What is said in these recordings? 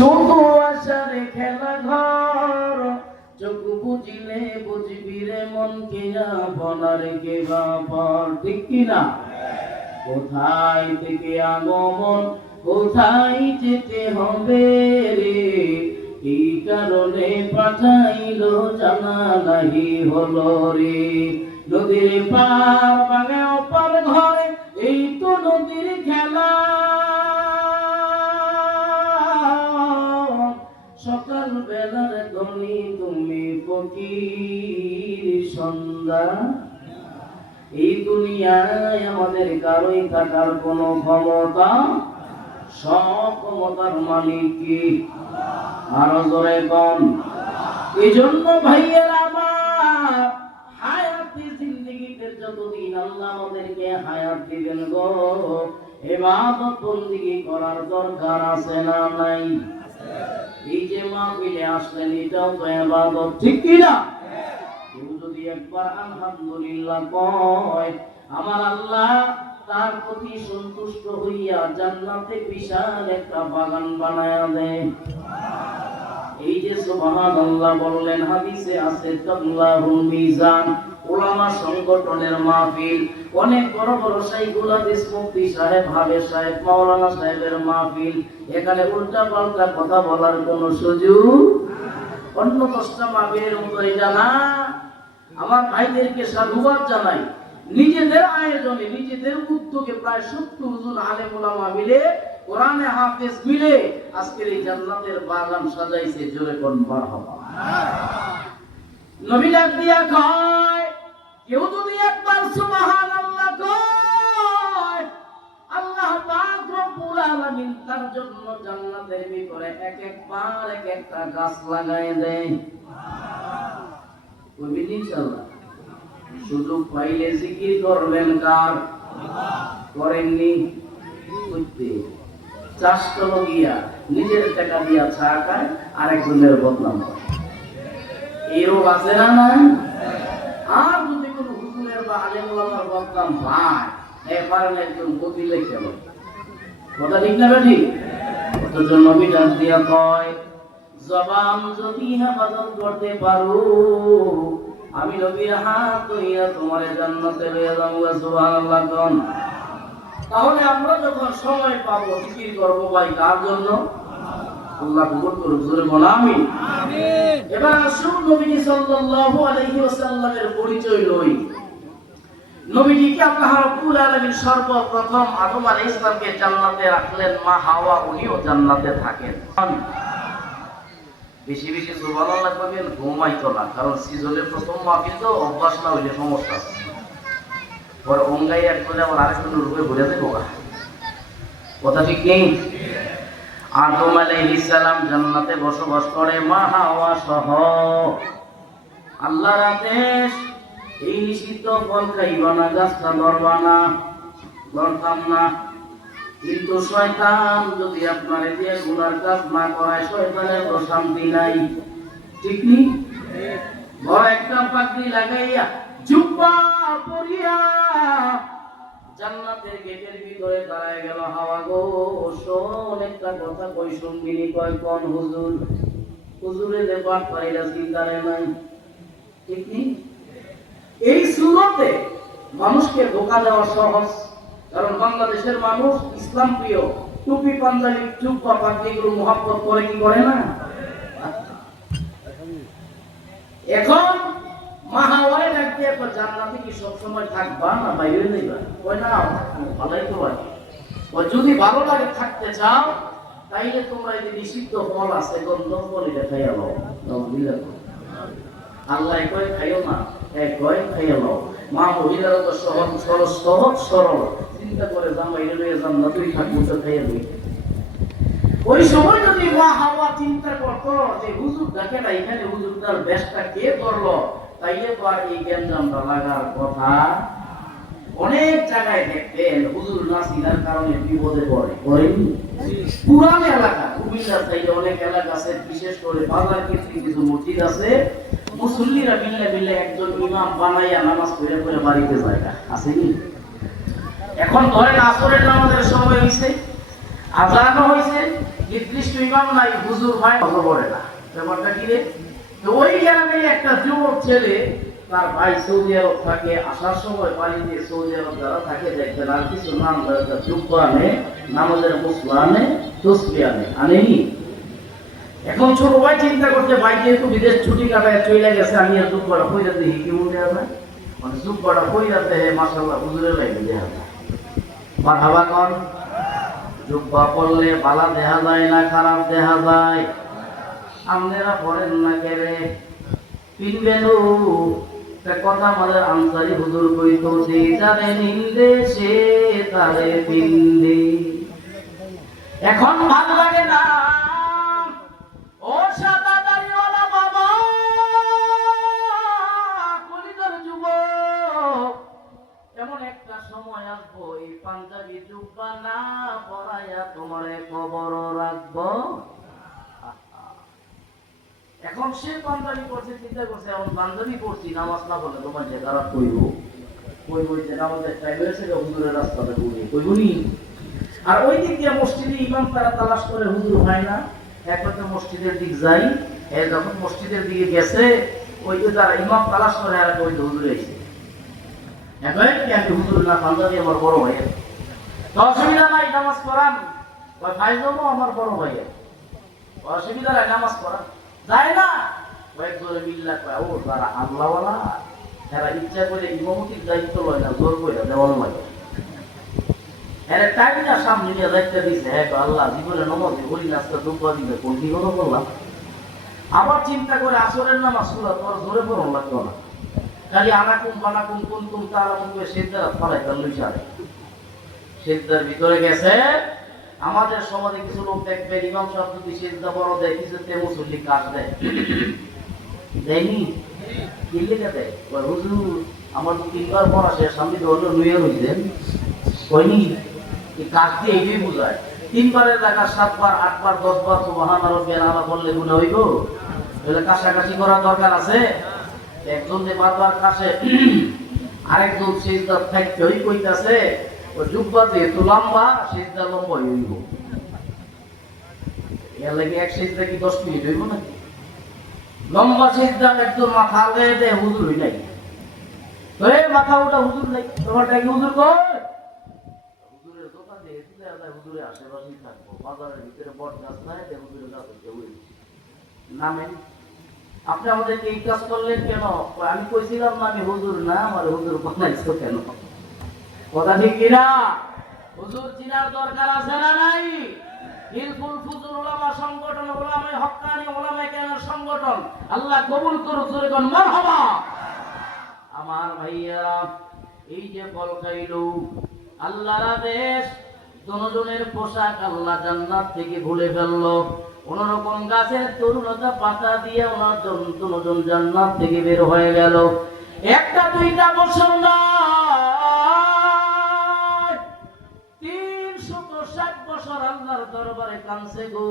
শুধু আশার খেলা ঘর, চোখ বুঝিলে বুঝবি রে মন কে আপনার কে বাপর, ঠিক কিনা? কোথায় থেকে আগমন, কোথায় যেতে হবে রে, এই কারণে পাঠাইল জানা নাহি হলো রে। নদীর পার বাগে অপার ঘরে, এই তো নদীর খেলা। সকাল বেলার ধনী তুমি ফকির সন্ধ্যা। এই দুনিয়ায় আমাদের কারোই থাকার কোনো ক্ষমতা, সব ক্ষমতার মালিক কি? আরো জোরে বল। এই জন্য ভাইয়েরা আমার, হায়াতে জিন্দেগিতে যতদিন আল্লাহ আমাদেরকে হায়াত দিবেন গো, ইবাদত বন্দেগী করার দরকার আছে না নাই? এই যে মাহফিলে আসলেন, এটাও তো ইবাদত, ঠিক কিনা? কেউ যদি একবার আলহামদুলিল্লাহ কয়, আমার আল্লাহ তার প্রতি সন্তুষ্ট হইয়া জান্নাতে বিশাল একটা বাগান বানায়া দেয়। এই যে সুবহানাল্লাহ বললেন, হাদিসে আছে তাল্লাহুল মিজান। উলামা সংগঠনের মাহফিল, অনেক বড় বড় শাইখুল হাদিস মুফতি সাহেব, হাবেজ সাহেব, মাওলানা সাহেবের মাহফিল, এখানে উল্টা পাল্টা কথা বলার কোনো সুযোগ। অন্য 10টা মাহফিলের মতো এটা না। আমার ভাইদেরকে সাধুবাদ জানাই, নিজেদের আয়োজনে নিজেদের উদ্যোগে প্রায় 70 জন আলেম ওলামা মিলে, কোরআনে হাফেজ মিলে আজকের এই জান্নাতের বাগান সাজাইছে। জোরে কোন মারহাবা। নবী ডাক দিয়া কয়, কেউ যদি একবার সুবহানাল্লাহ কয়, আল্লাহ পাক রব্বুল আলামিন তার জন্য জান্নাতের ভিতরে এক একবার এক একটা গাছ লাগায় দেয়। কইবেন ইনশাআল্লাহ। সুযোগ পাইলে জিকির করবেন কার? করেননি? কইতে চাষ করো গিয়া নিজের টাকা দিয়া ছা খায়, আরেকজনের বদনাম করে। এই রোগ আছে না নাই? আর যদি কোনো হুজুরের বা আলেম ওলামার বদনাম পায়, এবার একজন গতি লেখে গেল। কথা ঠিক না বেঠি? অথচ নবী ডাক দিয়া কয়, জবান যদি হেফাজত করতে পারো, আমি নবীর হাত ধইয়া তোমার জান্নাতে লইয়া যাবো। সুবহানাল্লাহ কোন। তাহলে আমরা যখন সময় পাবো জিকির করবো ভাই কার জন্য? আল্লাহ কবুল করুক। জোরে বল আমিন। এবার আসুন নবী সাল্লাল্লাহু আলাইহি ওয়াসাল্লামের পরিচয় লই। নবীজিকে আল্লাহ রাব্বুল আলামিন সর্বপ্রথম আদম আলাইহিস সালামকে জান্নাতে রাখলেন, মা হাওয়া উনিও জান্নাতে থাকেন। বেশি বেশি সুবহানাল্লাহ বলবেন, ঘুমাইতো না, কারণ সিজনের প্রথম মাহফিল তো, অভ্যাস না হইলে সমস্যা। পরে অঙ্গাই এক করে আবার আরেকজন রূপে ঘুরে দেবো। কথা ঠিক নেই? আদম আলাইহিস সালাম জান্নাতে বসবাস করে, মা হাওয়া সহ। আল্লাহর আদেশ, এই নিষিদ্ধ ফল খাইবা না, গাছটা ধরবা না, ধরতাম না। কিন্তু শয়তান যদি আপনার দিয়ে গুনার কাজ না করায়, শয়তানের তো শান্তি নাই, ঠিক নেই? বড় একটা পাগড়ি লাগাইয়া জুব্বা পরিয়া জান্নাতের গেটের ভিতরে দাঁড়ায় গেল। হাওয়া গো শোন, একটা কথা কই শুনবিনি? কয় কোন হুজুর? হুজুরে যে বাট পাইরা চিন্তারে নাই, ঠিক নেই? এই সুরতে মানুষকে ধোঁকা দেওয়া সহজ, কারণ বাংলাদেশের মানুষ ইসলাম প্রিয়, টুপি পাঞ্জাবি জুব্বা পাগড়িগুলো মহব্বত করে কি করে না? এখন মাহাওয়ারে ডাক দিয়ে জান্নাতে কি সব সময় থাকবা না বাইরে যাইবা? কই না, ভালোই তো হয়। যদি ভালো লাগে থাকতে চাও, তাইলে তোমরা এই যে নিষিদ্ধ ফল আছে, গন্ধ ফল, এটা খাইয়া লও। আল্লাহ কয় খাইও না, কয় খাইয়া লও। মা মহিলারা তো সহজ সরল, চিন্তা করে জামাইরে লইয়া জান্নাতেই থাকবো, তো খাইয়া লই। ওই সময় যদি মা হাওয়া চিন্তা করতো যে হুজুর দেখে না, এখানে হুজুরটার বেশটা কে করলো, তাইলে তো আর এই গ্যাঞ্জামটা লাগার কথা। অনেক জায়গায় দেখবেন হুজুর নাসিলার কারণে বিপদে পড়ে, করেনি? পুরান এলাকা, কুমিল্লার সাইডে অনেক এলাকা আছে, বিশেষ করে বাজার ক্ষেত্রে কিছু মসজিদ আছে, মুসল্লিরা মিলে একজন ইমাম বানাইয়া নামাজ পড়ে পড়ে বাড়িতে যায়, আসেনি? এখন ধরেন আসরের নামাজের সময় হয়েছে, আজানও হয়েছে, নির্দিষ্ট ইমাম নাই, হুজুর হয়, কথা বলে না। ব্যাপারটা কি রে? তো ওই গ্রামে একটা যুবক ছেলে, তার ভাই সৌদি আরব থাকে, আসার সময় বাড়িতে সৌদি আরব যারা থাকে দেখবেন আর কিছু নাম জুব্বা আনে, নামাজের মুসলা আনে, তসবি আনে, আনেনি? এখন ছোট ভাই চিন্তা করতে, ভাই যেহেতু বিদেশ ছুটি কাটায় চলে গেছে, আমি আর জুব্বাটা কইরা দিই, কেমন দেওয়া যায়? মানে জুব্বাটা কইরা দেয়, মাশাআল্লাহ হুজুরের বাইরে দেওয়া যায়। মারহাবা কন। জুব্বা পরলে বালা দেখা যায় না খারাপ দেখা যায়? আপনারা পড়েন না কেরে? পিনবেনু কথা আমাদের আনসারি হুজুর কইতো, যে তারে নিন্দে সে তারে পিন্দে। এখন ভালো লাগে না ও সাদা দাড়িওয়ালা বাবা, কলিজার যুবক, এমন একটা সময় আসবো এই পাঞ্জাবি জুব্বা না পরাইয়া তোমারে কবর রাখবো। এখন সে পাঞ্জাবি পড়ছে, চিন্তা করছে এখন পাঞ্জাবি পড়ছি, নামাজ না বলে তোমার যে খারাপ কইব, যে নামাজের টাইম হয়েছে, হুজুরের রাস্তাটা ঘুরিয়ে কইবনি। আর ওই দিক দিয়ে মসজিদে ইমাম তারা তালাশ করে, হুজুর হয় না, একমাত্র মসজিদের দিক যাই, যখন মসজিদের দিকে গেছে, ওই যে তারা ইমাম তালাশ করে, আর ওই হুজুরে এসে এখন কি আমি হুজুর না, পাঞ্জাবি আমার বড় ভাইয়ের, তো অসুবিধা নাই নামাজ পড়ান, ভাই যাবো আমার বড় ভাইয়ের, অসুবিধা নাই নামাজ পড়ান, যায় না কয়েকজনে মিল্লা কয়, ও তারা আল্লাহওয়ালা, এরা ইচ্ছা করে ইমামতির দায়িত্ব লয় না, জোর করে দেওয়ানো লাগে। এর টাইম না সামনে নিয়ে দায়িত্ব দিচ্ছে, হ্যাঁ আল্লাহ জীবনে নমাজে হরি নাস্তা দুব্বা দিবে, কোন কি কথা বললাম। আবার চিন্তা করে আসরের নামাজ সুরা তোর জোরে পড়ন লাগতো না, খালি আনাকুম বানাকুম কুনতুম তালাকুম করে সিজদার ফালাই তার লইছে, সিজদার ভিতরে গেছে। আমাদের সমাজে কিছু লোক দেখবে, ইমাম সাহেব যদি সিজদা বড় দেয়, কিছুতে মুসল্লি কাজ দেয়, দেয়নি? কি লেগে দেয়? হুজুর আমার তো 3 বার পড়া শেষ, আমি তো হলো নুয়ে হইছেন, কইনি কাজ দিয়ে এইটাই বোঝায়। 3 বারের জায়গা 7 বার 8 বার 10 বার সুবহান রাব্বিয়াল আলা বললে গুনাহ হইব? এগুলো কাছাকাছি করার দরকার আছে? একজন যে বারবার কাছে, আরেকজন সিজদা থাকতে হই কইতাছে, ও জুব্বা যেহেতু লম্বা, সিজদা লম্বা হইব, এর লাগে এক সিজদা কি 10 মিনিট হইব নাকি? লম্বা সিজদা একজন মাথা আলগায় দেয়, হুজুর হই নাই, মাথা ওটা হুজুর নাই, তোমারটা কি হুজুর কয়? হুজুরের দোকান যেহেতু দেওয়া যায়, হুজুরের আশেপাশেই থাকবো, বাজারের ভিতরে বট গাছ নাই, হুজুরের গাছ নামেন। আপনি আমাদেরকে এই কাজ করলেন কেন? আমি কইছিলাম না আমি হুজুর না, আমার হুজুর বানাইছো কেন? কথা ঠিক কিনা? হুজুর চিনার দরকার আছে না নাই? হিলফুল ফুজুল উলামা সংগঠন, উলামায়ে হক্কানি, উলামায়ে কেরামের সংগঠন, আল্লাহ কবুল করুক, জোরে কোন মারহাবা। আমার ভাইয়ারা, এই যে ফল খাইলো, আল্লাহর আদেশ, দুজনের পোশাক আল্লাহ জান্নাত থেকে ভুলে ফেললো, কোন রকম গাছের তরুণতা পাতা দিয়ে ওনার দুজন জান্নাত থেকে বের হয়ে গেল। একটা দুইটা বছর নয়, 360 বছর আল্লাহর দরবারে কাঁদছে গো,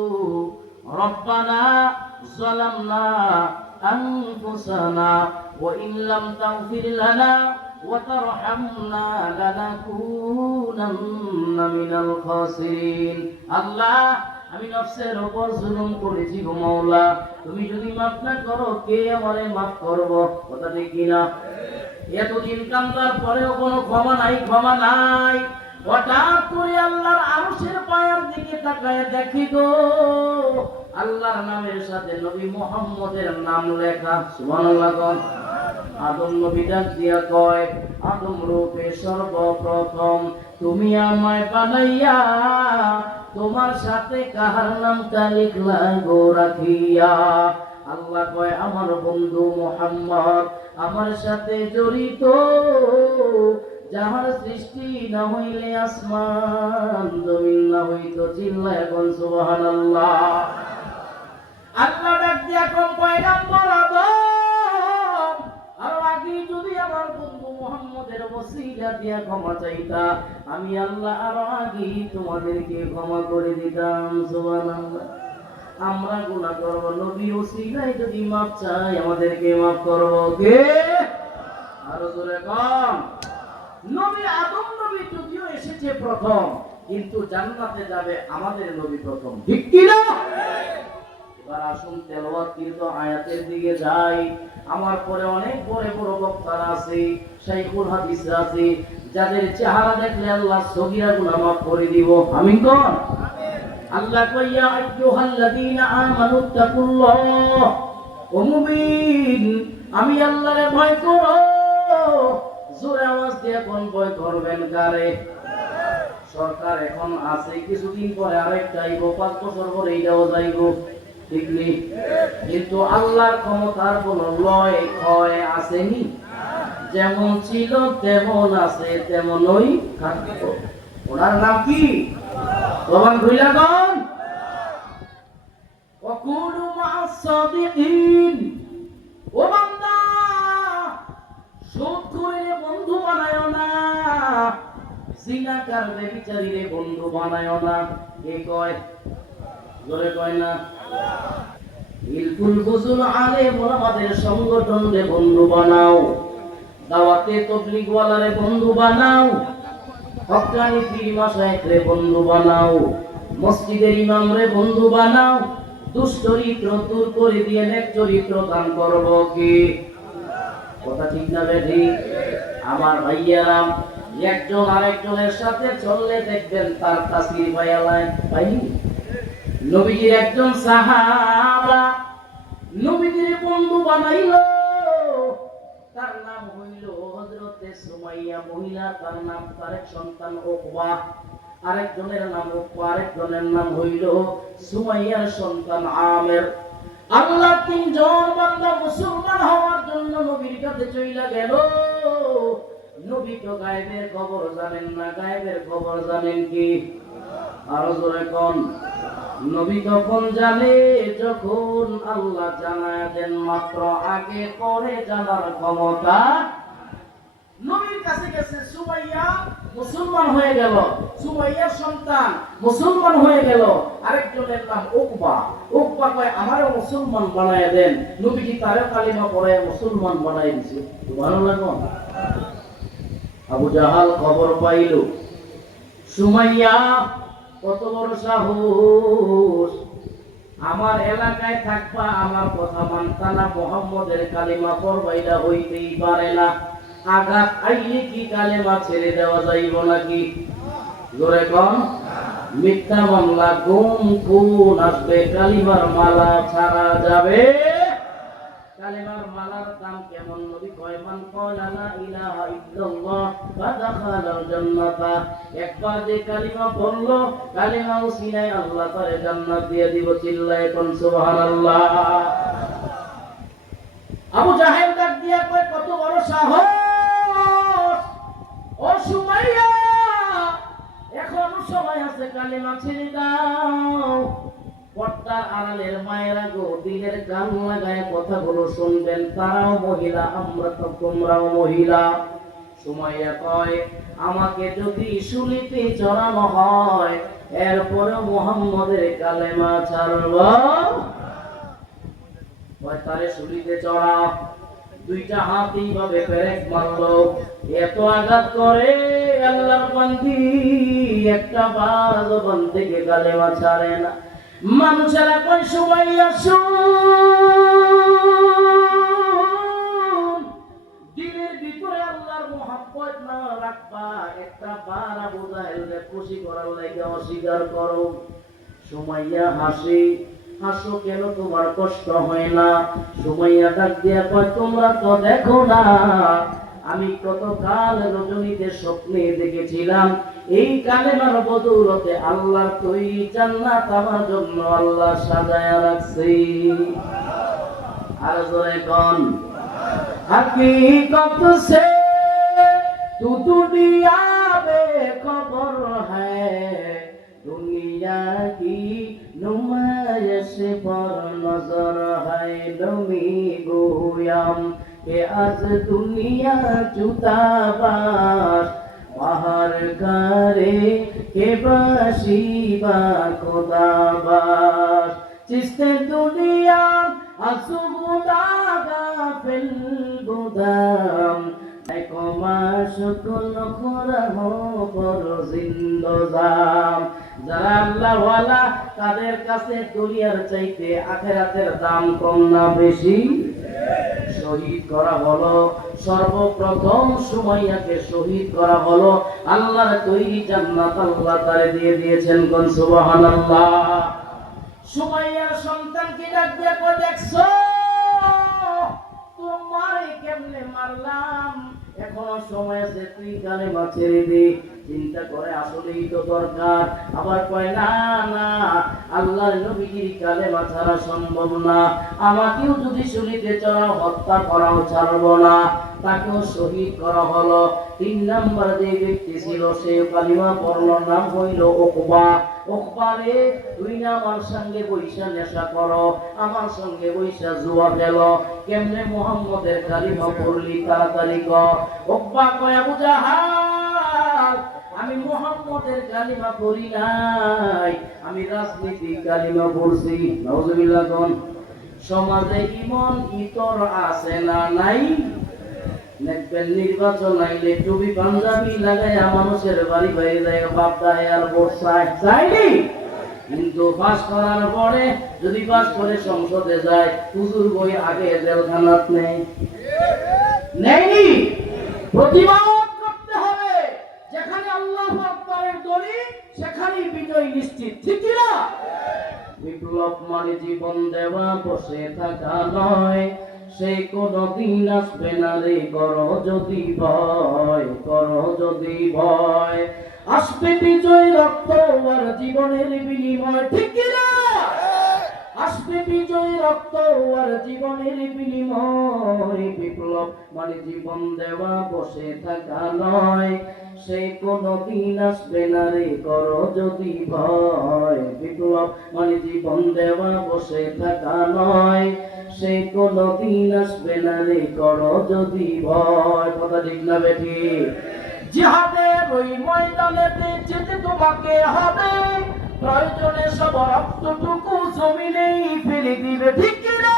রব্বানা যালামনা আনফুসানা ওয়া ইন লাম তাগফির লানা ওয়া তারহামনা লানাকুনান্না মিনাল খাসিরিন। আল্লাহ, আমি নফসের উপর জুলুম করেছি গো মাওলা, তুমি যদি মাফ না করো কে আমারে মাফ করব? কথা ঠিক কিনা? এতদিন কান্দার পরেও কোনো ক্ষমা নাই, ক্ষমা নাই। হঠাৎ করে আল্লাহর আরশের পায়ের দিকে তাকায় দেখি গো, আল্লাহর নামের সাথে নবী মুহাম্মদের নাম লেখা। সুবহানাল্লাহ। আদম নবী ডাক দিয়া কয়, আদম রূপে সর্বপ্রথম তুমি আমায় বানাইয়া, তোমার সাথে কাহার নামটা লিখলা গো রাখিয়া? আল্লাহ কয়, আমার বন্ধু মুহাম্মদ আমার সাথে জড়িত, যাহার সৃষ্টি না হইলে আসমান জমিন না হইতো। চিল্লায় এখন সুবহানাল্লাহ। আল্লাহ ডাক দিয়া কোন পয়গম্বর আদম, আর আগে যদি আমার বন্ধু মুহাম্মদের ওসিলা দিয়া ক্ষমা চাইতা, আমি আল্লাহ আর আগে তোমাদেরকে ক্ষমা করে দিতাম। সুবহানাল্লাহ। আমরা গুনাহ করব, নবী ওসিলায় যদি মাফ চাই, আমাদেরকে মাফ করব কে? আর জোরে কম। নবী আদম নবী যদিও এসেছে প্রথম, কিন্তু জান্নাতে যাবে আমাদের নবী প্রথম, ঠিক কি না? এবার আসুন তেলাওয়াতকৃত আয়াতের দিকে যাই। আমার পরে অনেক বড় বড় বক্তারা আছে, শাইখুল হাদিস আছে, যাদের চেহারা দেখলে আল্লাহ সগীরা গুনাহ মাফ করে দিব। আমিন কোন? আল্লাহ কইয়া আইয়ুহাল্লাযীনা আমানু তাকুল্লাহ, ও মুমিন আমি আল্লাহরে ভয় করো। জোরে আওয়াজ দিয়ে কোন ভয় করবেন কারে? সরকার এখন আছে, কিছুদিন পরে আরেকটা আইব, 5 বছর পরে এইটাও যাইব, ঠিক নেই? কিন্তু আল্লাহর ক্ষমতার কোন লয় ক্ষয় আসেনি, যেমন ছিল তেমন আছে, তেমনই থাকবে। ওনার নাম কি? প্রমাণ ভুইলা কোন? ওয়াকুনু মা'আস সাদিকিন। ও বান্দা, সুদ খোরে বন্ধু বানায়ো না, জিনাকার ব্যভিচারীরে বন্ধু বানায়ো না। কে কয়? জোরে কয় না? ইলকুল বুজুল আলেম ওলামাদের সংগঠনরে বন্ধু বানাও, দাওয়াতে তাবলীগ ওয়ালারে বন্ধু বানাও, হক্কানি পীর মাশায়েখরে বন্ধু বানাও, মসজিদের ইমামরে বন্ধু বানাও। দুশ্চরিত্র দূর করে দিয়ে নেক চরিত্র দান করব কি? কথা ঠিক না বেঠিক? আমার ভাইয়ারা, একজন আরেকজনের সাথে চললে দেখবেন তার তাসির পাইয়ালায় পাই। নবীজির একজন সাহাবা নবীজির বন্ধু বানাইলো, তার নাম হইল হযরতে সুমাইয়া মহিলা, তার নাম তার এক সন্তান উকবা, আরেকজনের নাম উকবা, আরেকজনের নাম হইল সুমাইয়ার সন্তান আমের। আল্লাহ তিনজন বান্দা মুসলমান হওয়ার জন্য নবীর কাছে চইলা গেল। নবী তো গায়েবের খবর জানেন না, গায়েবের খবর জানেন কি? আরো জোরে কোন? নবী তখন জানে যখন আল্লাহ জানায় দেন, মাত্র আগে পরে জানার ক্ষমতা। নবীর কাছে গেছে, সুমাইয়া মুসলমান হয়ে গেল, সুমাইয়ার সন্তান মুসলমান হয়ে গেল। আরেকজনের নাম উকবা, উকবা কয় আমারও মুসলমান বানায় দেন। নবীজি তারও কালিমা পড়ায় মুসলমান বানায় দিছে। সুবহানাল্লাহ। আবু জাহাল খবর পাইল, সুমাইয়া কত বড় সাহস, আমার এলাকায় থাকবা, আমার কথা মানতা না, মুহাম্মদের কালিমা পড়বাইলা হইতেই পারে না। আঘাত আইলে কি কালেমা ছেড়ে দেওয়া যাইব নাকি? জোরে কোন? মিথ্যা মামলা, গুম খুন আসবে, কালিমার মালা ছাড়া যাবে। কালিমার মালার দাম কেমন? নবী কয় মান ক্বালা লা ইলাহা ইল্লাল্লাহ ফাদাখালাল জান্নাতা। একবার যে কালিমা পড়লো, কালিমা উসিলায় আল্লাহ তারে জান্নাত দিয়ে দিব। চিল্লায়ে কোন সুবহানাল্লাহ। আবু জাহেল ডাক দিয়া কয় কত বড় সাহস, ও সুমাইয়া এখনো সময় আছে, কালিমা ছেড়ে দাও। পর্দার আড়ালের মায়েরা গো, দিলের গান লাগায় কথাগুলো শুনবেন, তারাও মহিলা, আমরা তো তোমরাও মহিলা। সুমাইয়া কয় আমাকে যদি শুলিতে চড়ানো হয়, এরপরে মুহাম্মদের কালেমা ছাড়ব। তারে শুলিতে চড়া, দুইটা হাত এইভাবে পেরেক মারলো, এত আঘাত করে আল্লাহর বান্দি একটা বার জবান থেকে কালেমা ছাড়ে না। মানুষেরা কয় সুমাইয়া শুন, দিলের ভিতরে আল্লাহর মুহাব্বত না রাখবা, একটা বার আবু জাহেলকে খুশি করার লাগে অস্বীকার করো। সুমাইয়া হাসে, হাসো কেন, তোমার কষ্ট হয় না? সুমাইয়া ডাক দিয়া কয় তোমরা তো দেখো না, আমি কতকাল রজনীতে স্বপ্নে দেখেছিলাম, এই কালেমার বদৌলতে আল্লাহ তৈরি জান্নাত আমার জন্য আল্লাহ সাজায়া রাখছে। আর জোরে কোন? हकीकत से तू दुनिया में खबर है, दुनिया की नुमाइश पर नजर है। नमी गोयाम के आज दुनिया जुताबाश, बाहर करे के बाशिबा खुदाबाश। जिसने दुनिया असुबुदा गाफिल गुदाम, মাশুকুন খুরাহ পর জিন্দজাম। যারা আল্লাহ ওয়ালা তাদের কাছে দুনিয়ার চাইতে আখিরাতের দাম কম না বেশি? শহীদ করা হলো সর্বপ্রথম সুমাইয়াকে শহীদ করা হলো, আল্লাহর তৈরি জান্নাত আল্লাহ তারে দিয়ে দিয়েছেন। কোন সুবহানাল্লাহ। সুমাইয়ার সন্তানকে ডাক দিয়ে কই, দেখছো তোমারে কেমনে মারলাম, এখনো সময় আছে, তুই কালেমা ছেড়ে দে। চিন্তা করে আসলেই তো দরকার। আবার কয় না না, আল্লাহর নবীর কালেমা ছাড়া সম্ভব না, আমাকেও যদি শুনিতে চাও হত্যা করাও ছাড়বো না। তাকেও শহীদ করা হলো। 3 নাম্বার যে ব্যক্তি ছিল সে কালিমা পড়ল, নাম হইল উকবা। উকবারে তুই না আমার সঙ্গে বৈশা নেশা করো, আমার সঙ্গে বৈশা জুয়া খেলো, কেমনে মুহাম্মদের কালিমা পড়লি তাড়াতাড়ি কর। উকবা কয়, আবু জাহাল, আমি মুহাম্মদের কালিমা পড়ি নাই, আমি রাজনীতি কালিমা পড়ছি। নাউজুবিল্লাহ। কোন সমাজে ইমন ইতর আছে না নাই? দেখবেন নির্বাচন আইলে টুপি পাঞ্জাবি লাগাইয়া মানুষের বাড়ি বাইরে যায়, বাপ দায় আর ভোট চাইনি। কিন্তু পাস করার পরে যদি পাস করে সংসদে যায়, হুজুর বই আগে জেলখানাত নেই, নেয়নি। প্রতিবাদ করতে হবে। যেখানে আল্লাহু আকবারের দড়ি সেখানেই বিজয় নিশ্চিত, ঠিক না? বিপ্লব মানে জীবন দেওয়া, বসে থাকা নয়, সে কোনদিন আসবে না রে, করো যদি ভয়, করো যদি ভয়। আসবে বিজয়, রক্ত আর জীবনের বিনিময়, ঠিক না? আসবে বিজয়, রক্ত আর জীবনের বিনিময়। বিপ্লব মানে জীবন দেওয়া, বসে থাকা নয়, সে কোনদিন আসবে না রে, করো যদি ভয়। বিপ্লব মানে জীবন দেওয়া, বসে থাকা নয়, সে কোনদিন আসবে না রে, করো যদি ভয়। কথা ঠিক না বেঠি? জিহাদের ওই ময়দানেতে যেতে তোমাকে হবে, প্রয়োজনে সব রক্তটুকু জমিনেই ফেলে দিবে, ঠিক না?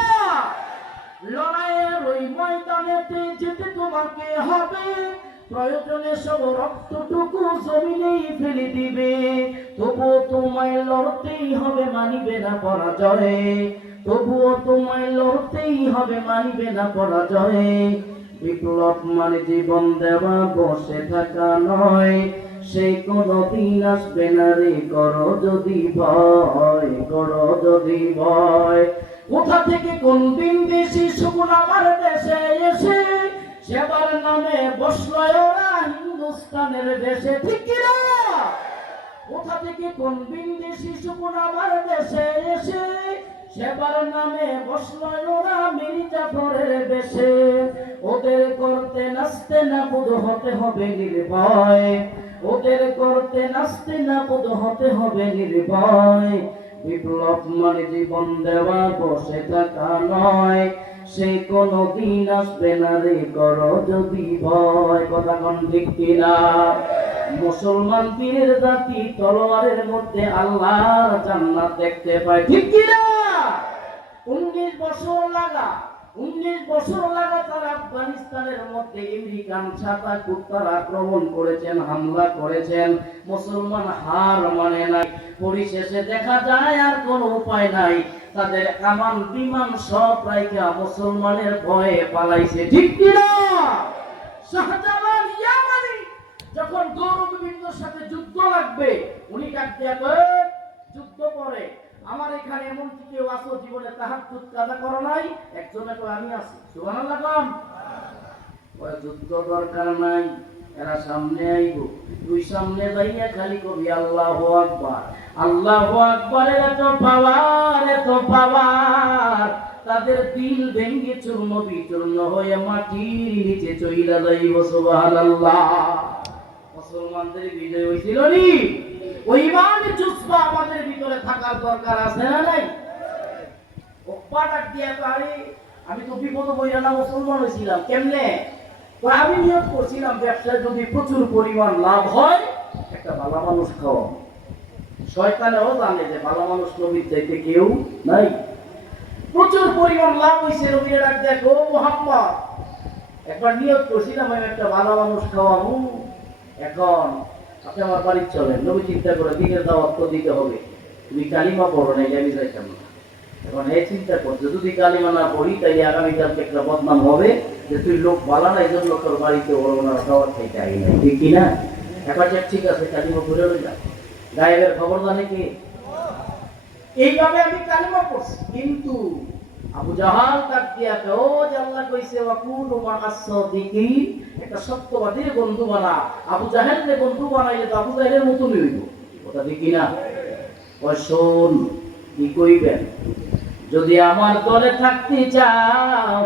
লড়াইয়ের ওই ময়দানেতে যেতে তোমাকে হবে, প্রয়োজনে সব রক্তটুকু জমিনেই ফেলে দিবে। তবুও তোমায় লড়তেই হবে, মানিবে না পরাজয়ে। তবুও তোমায় লড়তেই হবে, মানিবে না পরাজয়ে। বিপ্লব মানে জীবন দেওয়া, বসে থাকা নয়, সে কোনদিন আসবে না রে, করো যদি ভয়, করো যদি ভয়। কোথা থেকে কোন দিন দেশি শকুন আমার দেশে এসে, সেবার নামে বসলো ওরা হিন্দুস্তানের দেশে, ঠিক না? কোথা থেকে কোন বিন্দেশি শকুন আমার দেশে এসে, সেবার নামে বসলো ওরা মির্জাফরের দেশে। ওদের করতে নাচতে নাবুদ হতে হবে নির্ভয়, ওদের করতে নাচতে নাবুদ হতে হবে নির্ভয়। বিপ্লব মানে জীবন দেওয়া, বসে থাকা নয়, সে কোনদিন আসবে না রে, করো যদি ভয়। কথা কোন ঠিক কিনা? মুসলমান পীরের জাতি তলোয়ারের মধ্যে আল্লাহর জান্নাত দেখতে পায়, ঠিক কিনা? 19 বছর লাগা, 19 বছর লাগাতার আফগানিস্তানের মধ্যে আমেরিকান ছাতা কুত্তার আক্রমণ করেছেন, হামলা করেছেন, মুসলমান হার মানে নাই। পরিশেষে দেখা যায় আর কোনো উপায় নাই, তাদের কামান বিমান সব রাইখা মুসলমানের ভয়ে পালাইছে, ঠিক কিনা? শাহজালাল ইয়ামানি যখন গৌরববিন্দুর সাথে যুদ্ধ লাগবে, উনি ডাক দিয়া কয়, যুদ্ধ করে আমার এখানে এমন কি কেউ আসো জীবনে তাহাজ্জুদ কাজা করো নাই? একজনে কয় আমি আছি। সুবহানাল্লাহ। কম কয় যুদ্ধ দরকার নাই, এরা সামনে আইব, তুই সামনে যাইয়া খালি কবি আল্লাহু আকবার, আল্লাহু আকবার। এত পাওয়ার, এত পাওয়ার, তাদের দিল ভেঙ্গে চূর্ণ বিচূর্ণ হয়ে মাটির নিচে চইলা যাইব। সুবহানাল্লাহ। মুসলমানদের বিজয় হইছিল নি? ওই ইমানের জুজবা আমাদের ভিতরে থাকার দরকার আছে না নাই? ওপা ডাক দিয়া পারে, আমি তো বিপদ বইরা না মুসলমান হইছিলাম। কেমনে? আমি নিয়ত করছিলাম ব্যবসায় যদি প্রচুর পরিমাণ লাভ হয়, একটা ভালো মানুষ খাওয়া। শয়তানেও জানে যে ভালো মানুষ নবীর চাইতে কেউ নাই। প্রচুর পরিমাণ লাভ হইছে, নবীর ডাক দেখ, ও মুহাম্মদ একবার নিয়ত করছিলাম আমি একটা ভালো মানুষ খাওয়াবো, এখন আপনি আমার বাড়ি চলেন, নবী চিন্তা করে দিনের দাওয়াত তো দিতে হবে, তুমি কালিমা পড়ো না, এটা আমি চাইতাম না। এখন এই চিন্তা করছে যদি কালিমা না পড়ি তাইলে আগামীকালকে একটা বদনাম হবে যে তুই লোক ভালো না, এই জন্য তোর বাড়িতে ওর ওনার দাওয়াত খাইতে আই না, ঠিক কিনা? একবার ঠিক আছে কালিমা পড়ে লইলাম, গায়েবের খবর জানে কি? এইভাবে আমি কালিমা পড়ছি, কিন্তু আবু জাহাল তাক দিয়া ও যে আল্লাহ কইছে ওয়াকুনু মা'আস সাদিকিন, একটা সত্যবাদীর বন্ধু বানা। আবু জাহেলকে বন্ধু বানাইলে তো আবু জাহেলের মতনই হইব, কথা ঠিক কিনা? ওই শোন, কি কইবেন, যদি আমার দলে থাকতে চাও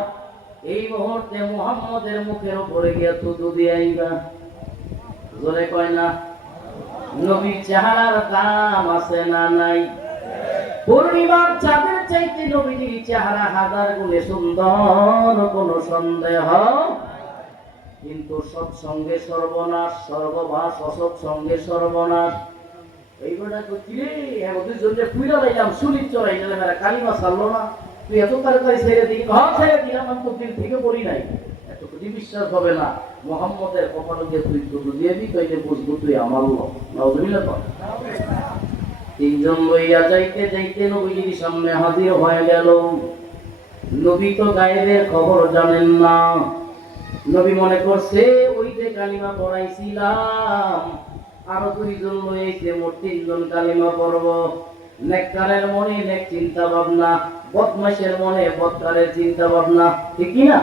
এই মুহূর্তে মুহাম্মদের মুখের উপরে গিয়া থুতু দিয়ে আইবা। জোরে কয় না? নবীর চেহারার দাম আছে না নাই? পূর্ণিমার চাঁদের চাইতে নবীজির চেহারা হাজার গুণে সুন্দর, কোনো সন্দেহ। কিন্তু সৎসঙ্গে সর্বনাশ, সর্বভাস অসৎ সঙ্গে সর্বনাশ। এইবারটা করছি রে, ওদের জন্য পুইরা লাইলাম, সুলির চড়াই গেলে কালিমা ছাড়লো না, তুই এত তাড়াতাড়ি ছেড়ে দিই, ঘর ছেড়ে দিলাম, আমি তো দিন থেকে পড়ি নাই, এত যদি বিশ্বাস হবে না মোহাম্মদের কপালে দিয়ে তুই দুটো দিয়ে দিই, তাইলে বুঝবো তুই আমার লোক। নাউজুবিল্লাহ কর। তিনজন লইয়া যাইতে যাইতে নবীজির সামনে হাজির হয়ে গেল। নবী তো গায়েবের খবর জানেন না, নবী মনে করছে ওই যে কালিমা পড়াইছিলাম আরো দুইজন লইছে, মোট তিনজন কালিমা পড়ব। নেককারের মনে নেক চিন্তা ভাবনা, বদমাশের মনে বদকারের চিন্তা ভাবনা, ঠিক কি না?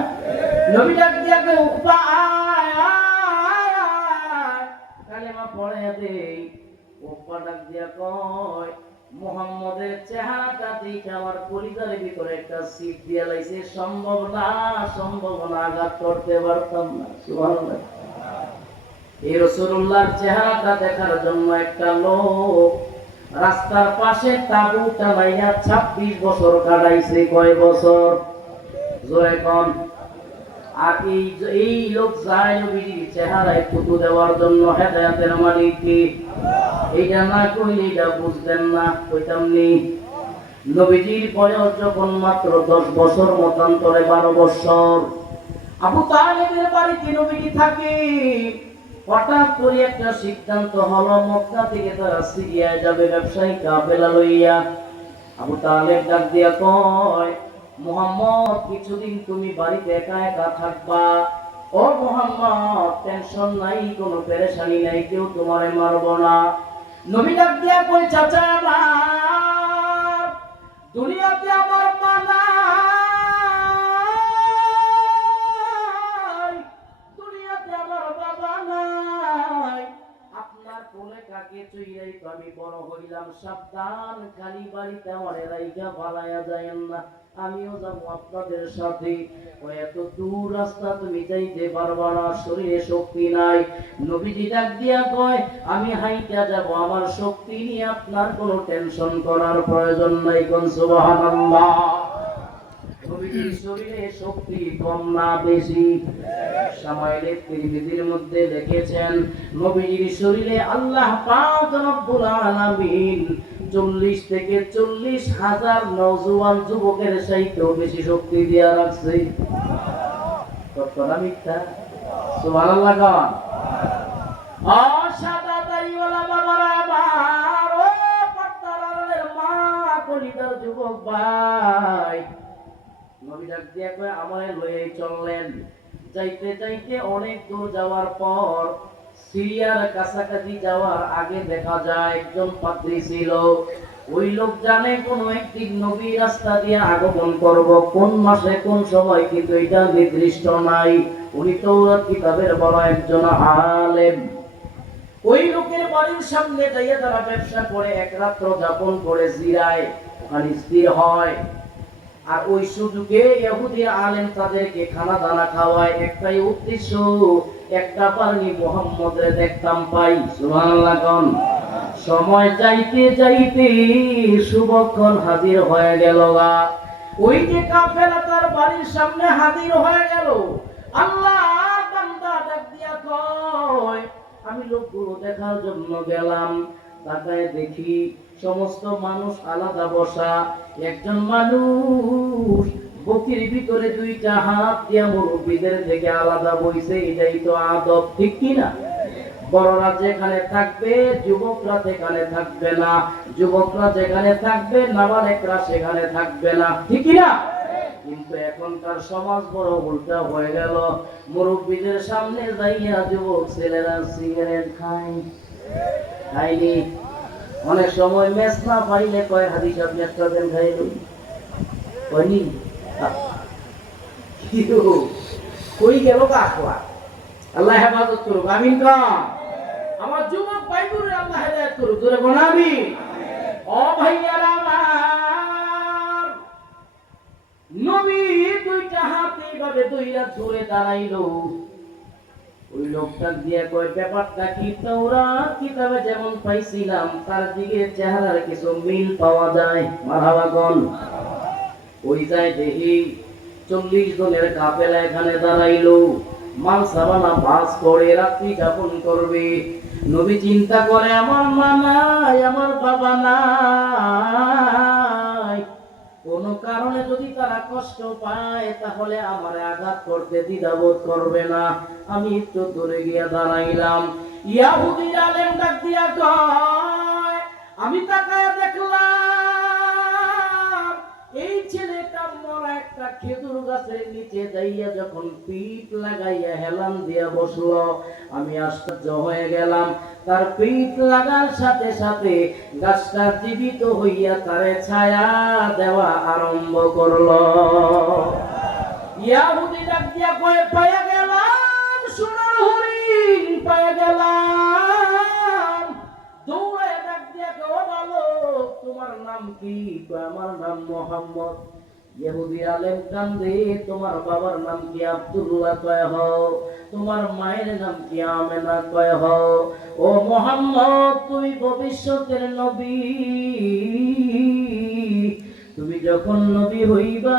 নবী ডাক দিয়া কই উকবা আয় আয় আয়, কালিমা পড়ে দেই। উকবা ডাক দিয়া কয় মুহাম্মদের চেহারাটা দেখে আমার পরিবারের ভিতরে একটা সিট দিয়ে লাইছে, সম্ভব না, সম্ভব না, আঘাত করতে পারতাম না। সুবহানাল্লাহ। এই রাসূলুল্লাহর চেহারাটা দেখার জন্য একটা লোক রাস্তার পাশে তাঁবু টানাইয়া 26 বছর কাটাইছে। কয় বছর? জোরে কোন? আর এই লোক যায় নবীজির চেহারায় থুতু দেওয়ার জন্য। হেদায়েতের মালিক কি? এইটা না কইলে এটা বুঝতেন না, কইতাম নি। নবীজির বয়স যখন মাত্র 10 বছর, মতান্তরে 12 বছর, আবু তালেবের বাড়িতে নবীজি থাকে। হঠাৎ করে একটা সিদ্ধান্ত হলো, মক্কা থেকে তারা সিরিয়ায় যাবে ব্যবসায়ী কাফেলা লইয়া। আবু তালেব ডাক দিয়া কয় মুহাম্মদ, কিছুদিন তুমি বাড়িতে একা একা থাকবা। ও মুহাম্মদ, টেনশন নাই, কোনো পেরেশানি নাই, কেউ তোমারে মারব না। নবী ডাক দিয়া কই চাচা আমার দুনিয়াতে আমার মা নাই, দুনিয়াতে আমার বাবা নাই, আপনার কোলে কাকে চইরাই তো আমি বড় হইলাম, সাবধান, খালি বাড়িতে আমার রাইগা বালায়া যায়েন না, আমিও যাবো আপনাদের সাথে। ওই এত দূর রাস্তা তুমি যাইতে পারবা না, শরীরে শক্তি নাই। নবীজি ডাক দিয়া কয় আমি হাইটা যাব, আমার শক্তি নিয়ে আপনার কোনো টেনশন করার প্রয়োজন নাই। কোন সুবহানাল্লাহ। নবীজির শরীরে শক্তি কম না বেশি? সামাইলে তিরমিজির মধ্যে লিখেছেন নবীজির শরীরে আল্লাহ পাক রব্বুল আলামিন 40 থেকে 40,000 নওজোয়ান যুবকের চাইতেও বেশি শক্তি দিয়া রাখছে। কতটা মিথ্যা? সুবহানাল্লাহ কোন? সাদা দাড়িওয়ালা বাবারা আমার, ও পর্দার মা, কলিজার যুবক ভাই, নবী ডাক দিয়া কয় আমারে লয়ে চললেন। যাইতে যাইতে অনেক দূর যাওয়ার পর সিরিয়ার কাছাকাছি যাওয়ার আগে দেখা যায় একজন পাদ্রী ছিল। ওই লোক জানে কোন একদিন নবী রাস্তা দিয়ে আগমন করব, কোন মাসে কোন সময়, কিন্তু এটা নির্দিষ্ট নাই। উনি তাওরাত কিতাবের বড় একজন আলেম। ওই লোকের বাড়ির সামনে যাইয়া তারা ব্যবসা করে এক রাত্র যাপন করে জিরায়, ওখানে স্থির হয়। আর ওই সুযোগে ইহুদি আলেম তাদেরকে খানা দানা খাওয়ায়, একটাই উদ্দেশ্য, একটা পানি মুহাম্মদের দেখতাম পাই। সুবহানাল্লাহ কোন? সময় যাইতে যাইতে শুভক্ষণ হাজির হয়ে গেল। ওই যে কাফেলা তার বাড়ির সামনে হাজির হয়ে গেল। আল্লাহ বান্দা ডাক দিয়া কয় আমি লোকগুলো দেখার জন্য গেলাম, তাকায় দেখি সমস্ত মানুষ আলাদা বসা। একজন মানুষ বুকের ভিতরে দুইটা হাত দিয়া মুরব্বীদের থেকে আলাদা বইছে, এটাই তো আদব, ঠিক কি না? বড়রা যেখানে থাকবে যুবকরা সেখানে থাকবে না, যুবকরা যেখানে থাকবে নাবালেকরা সেখানে থাকবে না, ঠিক কি না? কিন্তু এখনকার সমাজ বড় উল্টা হয়ে গেল। মুরব্বীদের সামনে যাইয়া যুবক ছেলেরা সিগারেট খায়, খাইনি। অনেক সময় মেস না পাইলে কয় হাদিস আপনি একটা দেন খাইল কইনি কই গেল কাকুয়া। আল্লাহ হেফাজত করুক, আমিন কম। আমার যুবক ভাইগুলোর আল্লাহ হেদায়েত করুক, জোরে বল আমিন। ও ভাইয়ারা আমার, নবী দুইটা হাত এইভাবে দুইটা ধরে দাঁড়াইলো। ওই লোকটা দিয়ে কয় ব্যাপারটা কি? তাওরাত কিতাবে যেমন পাইছিলাম তার দিকে চেহারার কিছু মিল পাওয়া যায়। মারহাবা কোন? ওই যায় দেখি 40 জনের কাফেলা এখানে দাঁড়াইলো, মাল সাবানা পাস করে রাত্রি যাপন করবে। নবী চিন্তা করে আমার মা নাই, আমার বাবা নাই, কোন কারণে যদি তারা কষ্ট পায় তাহলে আমার আঘাত করতে দ্বিধাবোধ করবে না। আমি একটু দূরে গিয়ে দাঁড়াইলাম। ইয়াহুদি আলেম ডাক দিয়া কয়, আমি তাকায় দেখলাম এই ছেলেটা মরা একটা খেজুর গাছের নিচে যাইয়া যখন পিঠ লাগাইয়া হেলান দিয়া বসলো, আমি আশ্চর্য হয়ে গেলাম। তার পিঠ লাগার সাথে সাথে গাছটা জীবিত হইয়া তারে ছায়া দেওয়া আরম্ভ করলো। ইয়াহুদি ডাক দিয়া কয়, পাইয়া গেলাম সোনার হরিণ, পাইয়া গেলাম। দৌড়ে ডাক দিয়া কয়, ভালো তোমার নাম কি? কয় আমার নাম মোহাম্মদ। ইহুদি আলেম কান্দে, তোমার বাবার নাম কি? আব্দুল্লাহ। কয় হও। তোমার মায়ের নাম কি? আমেনা। কয় হও। ও মোহাম্মদ, তুমি ভবিষ্যতের নবী, তুমি যখন নবী হইবা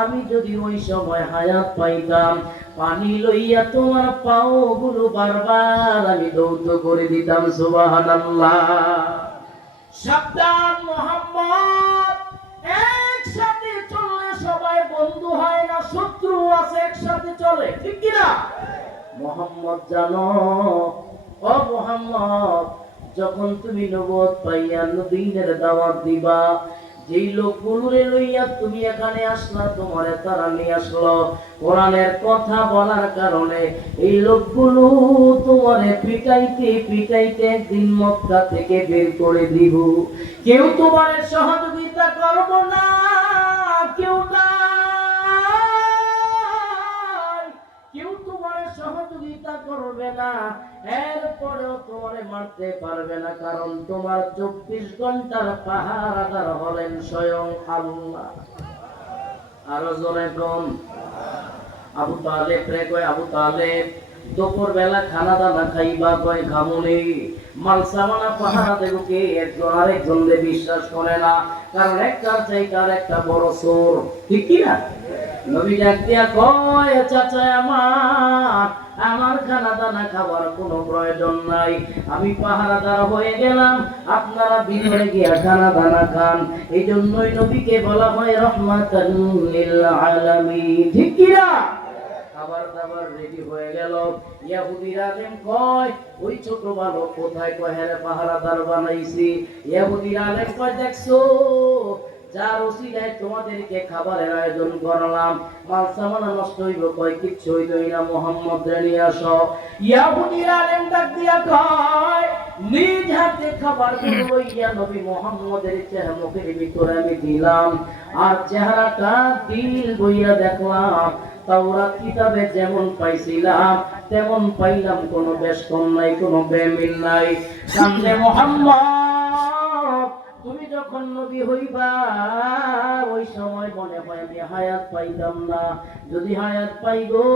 আমি যদি ওই সময় হায়াত পাইতাম, পানি লইয়া তোমার পাও গুলো বারবার আমি দৌত করে দিতাম। সুবহানাল্লাহ। সাবধান মুহাম্মদ, একসাথে চললে সবাই বন্ধু হয় না, শত্রু আছে একসাথে চলে, ঠিক কি না? মুহাম্মদ জানো, ও মুহাম্মদ, যখন তুমি নবুয়ত পাইয়া নবীনের দাওয়াত দিবা, যেই লোকগুলোরে লইয়া তুমি এখানে আসলা তোমারে তারা নিয়ে আসলো কোরআনের কথা বলার কারণে, এই লোকগুলো তোমারে পিটাইতে পিটাইতে একদিন মক্কা থেকে বের করে দিব। কেউ তোমারে সহযোগিতা করব না, কেউ না, কেউ তোমারে সহযোগিতা করবে না, এরপরেও তোমারে মারতে পারবে না, কারণ তোমার 24 ঘন্টার পাহারাদার হলেন স্বয়ং আল্লাহ। আরো জোরে কোন? আবু তালেব রে কয়, আবু তালেব দুপুর বেলা খানা দানা খাইবা? কয় খামুনি। মাল সামানা পাহারা দেব কে? একজন আরেকজন বিশ্বাস করে না, কারণ একটার চাইতে আর একটা বড় চোর, ঠিক কি না? নবী ডাক দিয়া কয়, চাচা আমার, আমার খানা দানা খাবার কোনো প্রয়োজন নাই, আমি পাহারাদার হয়ে গেলাম, আপনারা ভিতরে গিয়া খানা দানা খান। এই জন্যই নবীকে বলা হয় রহমাতাল লিল আলামিন, ঠিক কি না? খাবার দাবার রেডি হয়ে গেল। ইহুদির আলেম কয়, ওই ছোট বালক কোথায়? কয় হ্যাঁ পাহারাদার বানাইছি। ইহুদির আলেম কয়, দেখছো যার ওসিলায় তোমাদেরকে খাবারের আয়োজন করলাম, মাল সামানা নষ্ট হইব? কয় কিচ্ছু হইলই না, মুহাম্মদ রে নিয়ে আসো। ইহুদির আলেম ডাক দিয়া কয়, নিজ হাতে খাবার লইয়া নবী মুহাম্মদের চেহারা মুখের ভিতরে আমি দিলাম, আর চেহারাটা দিল বইয়া দেখলাম তাওরাত কিতাবে যেমন পাইছিলাম তেমন পাইলাম, কোনো বেশকম নাই, কোনো বেমিল নাই। সামনে মুহাম্মদ, তুমি যখন নবী হইবা ওই সময় মনে হয় আমি হায়াত পাইতাম না, যদি হায়াত পাইগো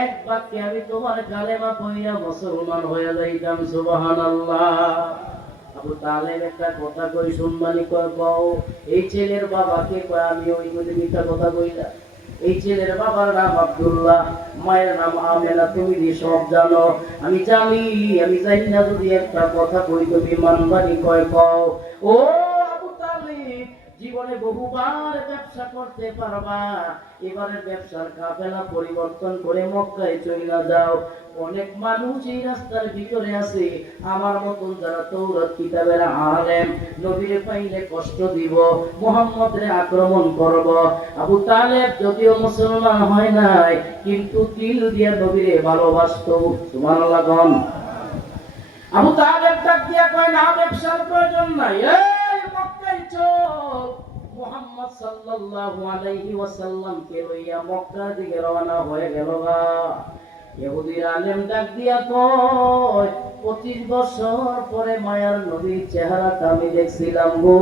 এক বাক্যে আমি তোমার কালেমা পড়িয়া মুসলমান হয়ে যাইতাম। সুবহানাল্লাহ। আবু তালেব একটা কথা কই শুনবানি? কয় কও। এই ছেলের বাবাকে কয়, আমি ওই বলে মিথ্যা কথা কইলা? এই ছেলের বাবার নাম আব্দুল্লাহ, মায়ের নাম আমেনা, তুমি সব জানো। আমি জানি, আমি জানি না যদি একটা কথা কই তুমি মানবানি? কয় কও। ও আবু তালেব, জীবনে বহুবার ব্যবসা করতে পারবা, এবারে ব্যবসার কাফেলা পরিবর্তন করে মক্কায় চলে যাও। অনেক মানুষ এই রাস্তার ভিতরে আছে, আমার মতন যারা তৌরাত কিতাবের আলেম, নবীরে পাইলে কষ্ট দিব, মুহাম্মদরে আক্রমণ করব। আবু তালেব যদিও মুসলমান হয় নাই, কিন্তু দিল দিয়ে নবীরে ভালোবাসতো। সুবহানাল্লাহ। আবু তালেব ডাক দিয়া কয়, না, ব্যবসার প্রয়োজন নাই, এই মক্কায় চল। মুহাম্মদ সাল্লাল্লাহু আলাইহি ওয়াসাল্লাম কে লইয়া মক্কার দিকে রওনা হয়ে গেল। ইহুদির আলেম ডাক দিয়া কয়, 25 বছর পরে মায়ার নবীর চেহারাটা আমি দেখছিলাম গো,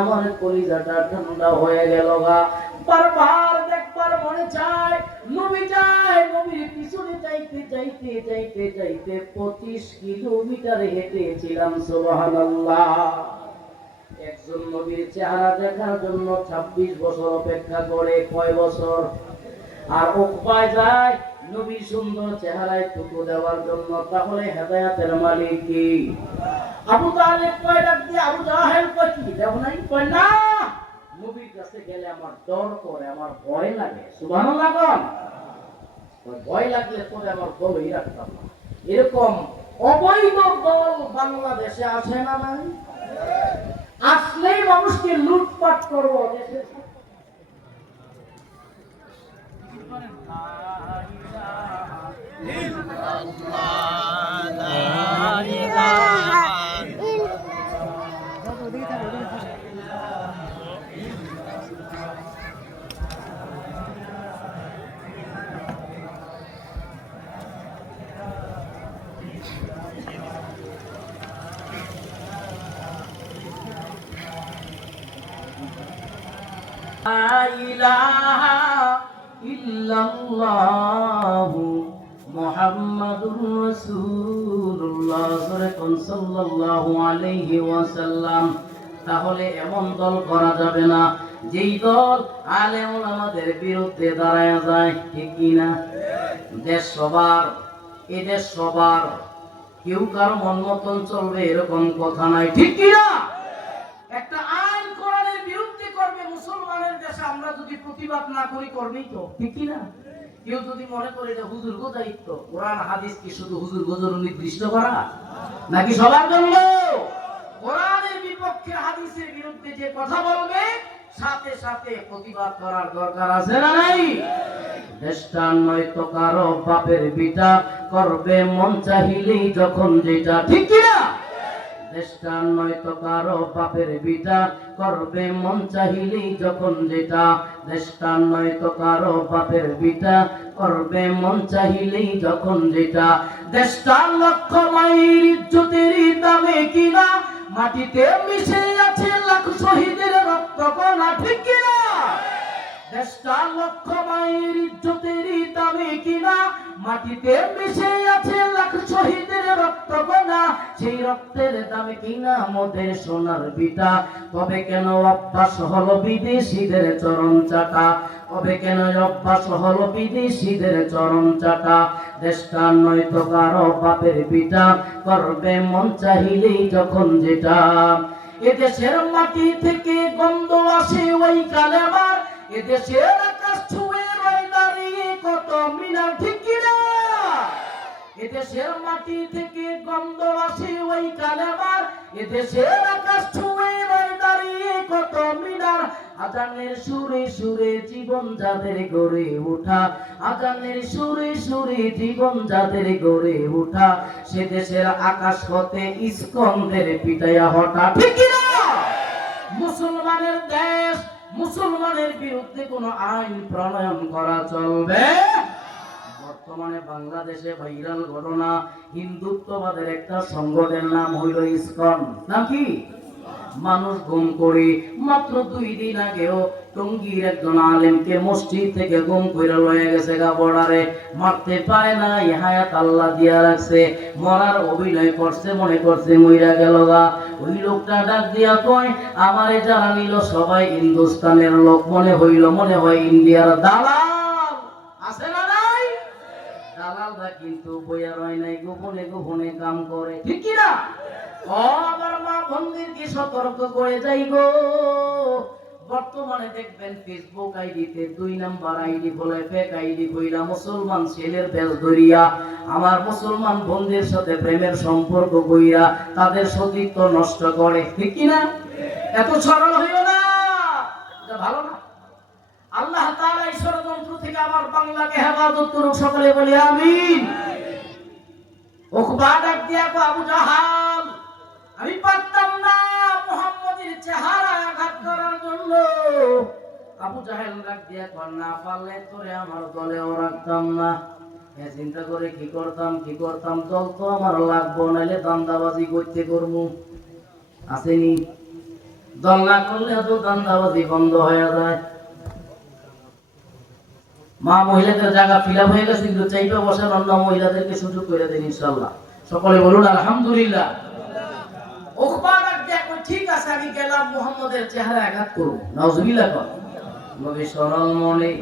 আমার কলিজাটা ঠান্ডা হয়ে গেল গা। বারবার দেখবার মনে চায়, নবী যায়, নবীর পিছনে যাইতে যাইতে যাইতে যাইতে 25 কিলোমিটার হেঁটেছিলাম। সুবহানাল্লাহ। একজন নবীর চেহারা দেখার জন্য 26 বছর অপেক্ষা করে। কয় বছর? আর উকবায় যায় নবীর সুন্দর চেহারায় টুকু দেওয়ার জন্য। তাহলে হেদায়েতের মালিক কি? আবু তালেব কয়, ডাক দিয়ে আবু জাহেল কয়, কি দেও নাই? কয়, না, নবীর কাছে গেলে আমার ডর করে, আমার ভয় লাগে। সুবহানাল্লাহ। ভয় লাগলে পরে আমার দলই রাখতাম না। এরকম অবৈধ দল বাংলাদেশে আসে না? নাই? আসলেই মানুষকে লুটপাট করবো। দেশের লা ইলাহা ইল্লাল্লাহু মুহাম্মাদুর রাসূলুল্লাহ সাল্লাল্লাহু আলাইহি ওয়াসাল্লাম। তাহলে এমন দল করা যাবে না যেই দল আলেম ওলামাদের বিরুদ্ধে দাঁড়ায় যায়। ঠিক কি না? দেশ সবার, এদেশ সবার, কেউ কার মন মতন চলবে এরকম কথা নাই। ঠিক কি না? একটা আইন কোরআনের বিরুদ্ধে করবে মুসলমানের দেশে, আমরা যদি প্রতিবাদ না করি, করবেই তো। ঠিক কি না? কেউ যদি মনে করে যে হুজুর গো দায়িত্ব, কোরআন হাদিস কি শুধু হুজুর গোজর নির্দিষ্ট করা নাকি সবার জন্য? কোরআনের বিপক্ষে হাদিসের বিরুদ্ধে যে কথা বলবে, সাথে সাথে প্রতিবাদ করার দরকার আছে না নাই? দেশটা নয়তো কারো বাপের বিটা, করবে মন চাহিলেই যখন যেটা। ঠিক কি না? দেশটা নয়তো কারো বাপের বিটা, করবে মন চাহিলেই যখন যেটা। দেশটা নয়তো কারো বাপের বিটা, করবে মন চাহিলেই যখন যেটা। দেশটা লক্ষ মায়ের ইজ্জতেরই দামে কিনা, মাটিতে মিশে আছে লাখ শহীদের রক্ত কণা। ঠিক কিনা? দেশটা লক্ষ মায়ের ইজ্জতেরই দামে কিনা, মাটিতে মিশে আছে লাখ শহীদের রক্ত কণা। সেই রক্তের দামে কিনা মোদের সোনার বিটা। তবে কেন অভ্যাস হলো বিদেশিদের চরণ চাটা? তবে কেন অভ্যাস হলো বিদেশিদের চরণ চাটা? দেশটা নয়তো কারো বাপের বিটা, করবে মন চাহিলেই যখন যেটা। এদেশের মাটি থেকে গন্ধ আসে ওই কালেমার, এদেশের আকাশ ছুঁয়ে রয় দাঁড়িয়ে কত মিনার। ঠিক কিনা? এদেশের মাটি থেকে গন্ধ আসে ওই কালেমার, এদেশের আকাশ ছুঁয়ে রয় দাঁড়িয়ে কত মিনার। আজানের সুরে সুরে জীবন যাদের গড়ে ওঠা, আজানের সুরে সুরে জীবন যাদের গড়ে ওঠা, সে দেশের আকাশ হতে ইস্কন্দের পিটাইয়া হঠাৎ। ঠিক কিনা? মুসলমানের দেশ, মুসলমানের বিরুদ্ধে কোনো আইন প্রণয়ন করা চলবে? বর্তমানে বাংলাদেশে ভাইরাল ঘটনা, হিন্দুত্ববাদের একটা সংগঠনের নাম হইল ইসকন। নাম কি? মানুষ গুম করে মাত্র 2 দিন আগেও টঙ্গীর একজন আলেমকে মসজিদ থেকে গুম করে লয়ে গেছে গা বর্ডারে। মারতে পারে না, হায়াত আল্লাহ দিয়া রাখছে। মরার অভিনয় করছে, মনে করছে মইরা গেল গা। ওই লোকটা ডাক দিয়া কয়, আমারে যারা নিল সবাই হিন্দুস্তানের লোক মনে হইল, মনে হয় ইন্ডিয়ার দালাল। আছে না নাই? দালালরা কিন্তু বইয়া রয় নাই, গোপনে গোপনে কাম করে। ঠিক কি না? ও আমার মা বোনদেরকে সতর্ক করে যাই গো। বর্তমানে দেখবেন ফেসবুক আইডিতে 2 নাম্বার আইডি বলে ফেক আইডি কইরা মুসলমান ছেলের বেশ ধরিয়া আমার মুসলমান বোনদের সাথে প্রেমের সম্পর্ক কইরা তাদের সতীত্ব নষ্ট করে, ঠিক কি না? এত সরল হইও না, এটা ভালো না। আল্লাহ তাআলা এই ষড়যন্ত্র থেকে আমার বাংলাকে হেফাজত করুক, সকলে বলি আমিন। উকবা ডাক দিয়া কো, আবু জাহাল আমি পারতাম না মুহাম্মদের চেহারা আঘাত করার জন্য। আবু জাহেল ডাক দিয়া কো, না পারলে তোরে আমার দলেও রাখতাম না। চিন্তা করে কি করতাম, দল তো আমার লাগবো, নাইলে দান্দাবাজি করতে করবো। আসেনি, দল না করলে তো দান্দাবাজি বন্ধ হয়ে যায়। মা মহিলাদের জায়গা ফিল আপ হয়ে গেছে, কিন্তু চাইবে বসার অন্য মহিলাদেরকে সুযোগ করে দেন ইনশাআল্লাহ। সকলে বলুন আলহামদুলিল্লাহ। উকবা ডাক দিয়া কই, ঠিক আছে আমি গেলাম, মুহাম্মদের চেহারা আঘাত করব। নাউজুবিল্লাহ কর। নবী সরল মনে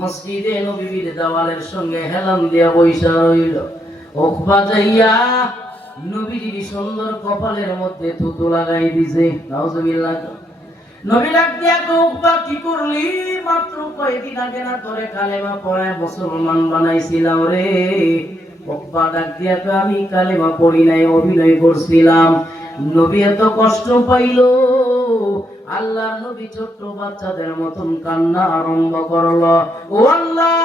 মসজিদে নবীর দেওয়ালের সঙ্গে হেলান দিয়া বইসা রইল। উকবা যাইয়া নবীর সুন্দর কপালের মধ্যে থুতু লাগাই দিছে। নাউজুবিল্লাহ। নবী ডাক দিয়া কই, উকবা কি করলি? মাত্র কয়েকদিন আগে না তোরে কালেমা পড়ায় মুসলমান বানাইছিলাম রে। উকবা ডাক দিয়া কই, আমি কালেমা পড়ি নাই, অভিনয় করছিলাম। নবী এত কষ্ট পাইলো, আল্লাহ নবী ছোট্ট বাচ্চাদের মতন কান্না আরম্ভ করলো। ও আল্লাহ,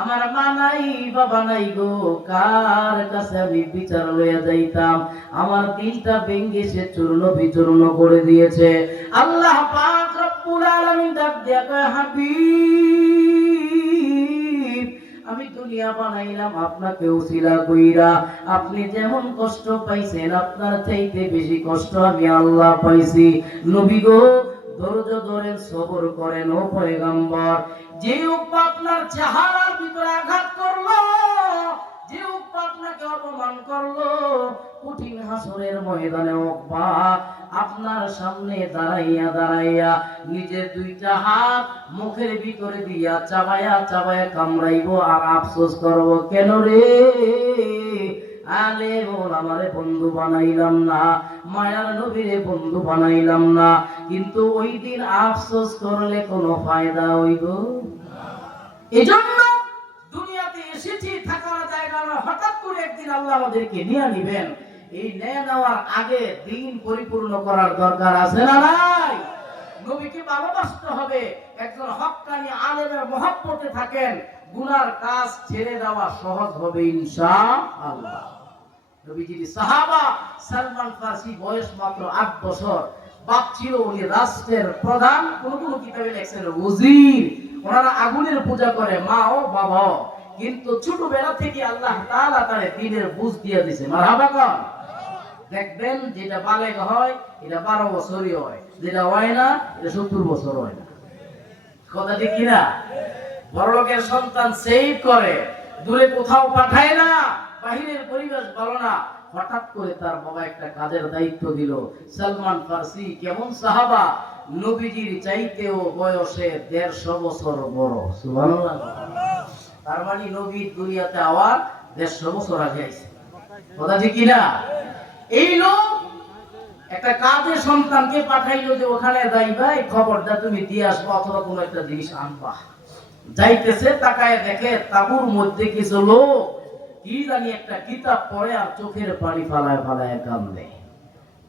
আমার মা নাই বাবা নাই গো, কার কাছে আমি বিচার লইয়া যাইতাম? আমার দিলটা ভেঙে সে চূর্ণ বিচূর্ণ করে দিয়েছে। আল্লাহ পাক রব্বুল আলামিন ডাক দিয়া কয়, হাবিব আমি দুনিয়া বানাইলাম আপনাকে উসিলা কইরা, আপনি যেমন কষ্ট পাইছেন আপনার চাইতে বেশি কষ্ট আমি আল্লাহ পাইছি। নবী গো ধৈর্য ধরেন, সবর করেন ও পয়গম্বর। যে উকবা আপনার চেহারার ভিতরে আঘাত করলো, যে উকবা আপনাকে অপমান করলো, কঠিন হাসরের ময়দানে উকবা আপনার সামনে দাঁড়াইয়া নিজের 2টা হাত মুখের ভিতরে দিয়া চাবায়া কামড়াইবো আর আফসোস করব, কেন রে আলে বল আমারে বন্ধু বানাইলাম না, মায়ার নবীরে বন্ধু বানাইলাম না। কিন্তু ওই দিন আফসোস করলে কোনো ফায়দা হইব? এজন্য দুনিয়াতে এসেছি থাকার জায়গা না, হঠাৎ করে একদিন আল্লাহ আমাদেরকে নিয়ে নিবেন। এই নিয়ে নেওয়ার আগে দিন পরিপূর্ণ করার দরকার আছে না নাই? নবীকে ভালোবাসতে হবে। একজন হক্কানি আলেমের মহব্বতে থাকেন, গুনার কাজ ছেড়ে দেওয়া সহজ হবে ইনশাআল্লাহ। নবীজির সাহাবা সালমান ফারসি বয়স মাত্র 8 বছর, বাপ ছিল উনি রাষ্ট্রের প্রধান, কোন কোন কিতাবে লেখছেন ওজির। ওনারা আগুনের পূজা করে, মা ও বাবা, কিন্তু ছোটবেলা থেকে আল্লাহ তাআলা তারে দ্বীনের বুঝ দিয়ে দিয়েছে। মারহাবা কর। দেখবেন যেটা বালেগ হয় এটা 12 বছরই হয়, যেটা হয় না এটা 70 বছর হয় না। কথা ঠিক কিনা? বড় লোকের সন্তান সেভ করে, দূরে কোথাও পাঠায় না, বাহিরের পরিবেশ ভালো না, হঠাৎ করে তার বাবা একটা কাজের দায়িত্ব দিল। সালমান ফারসি কেমন সাহাবা, নবীজির চাইতেও বয়সে 150 বছর বড়। সুবহানাল্লাহ। তার মানে নবীর দুনিয়াতে আওয়ার 150 বছর আগে আইছে। কথা ঠিক কিনা? এই লোক একটা কাজের সন্তানকে পাঠাইলো যে ওখানে যাইবা, এই খবরটা তুমি দিয়ে আসবা অথবা কোনো একটা জিনিস আনবা। যাইতেছে, তাকায় দেখে তাঁবুর মধ্যে কিছু লোক কি জানি একটা কিতাব পড়ে আর চোখের পানি ফালায় কান্দে।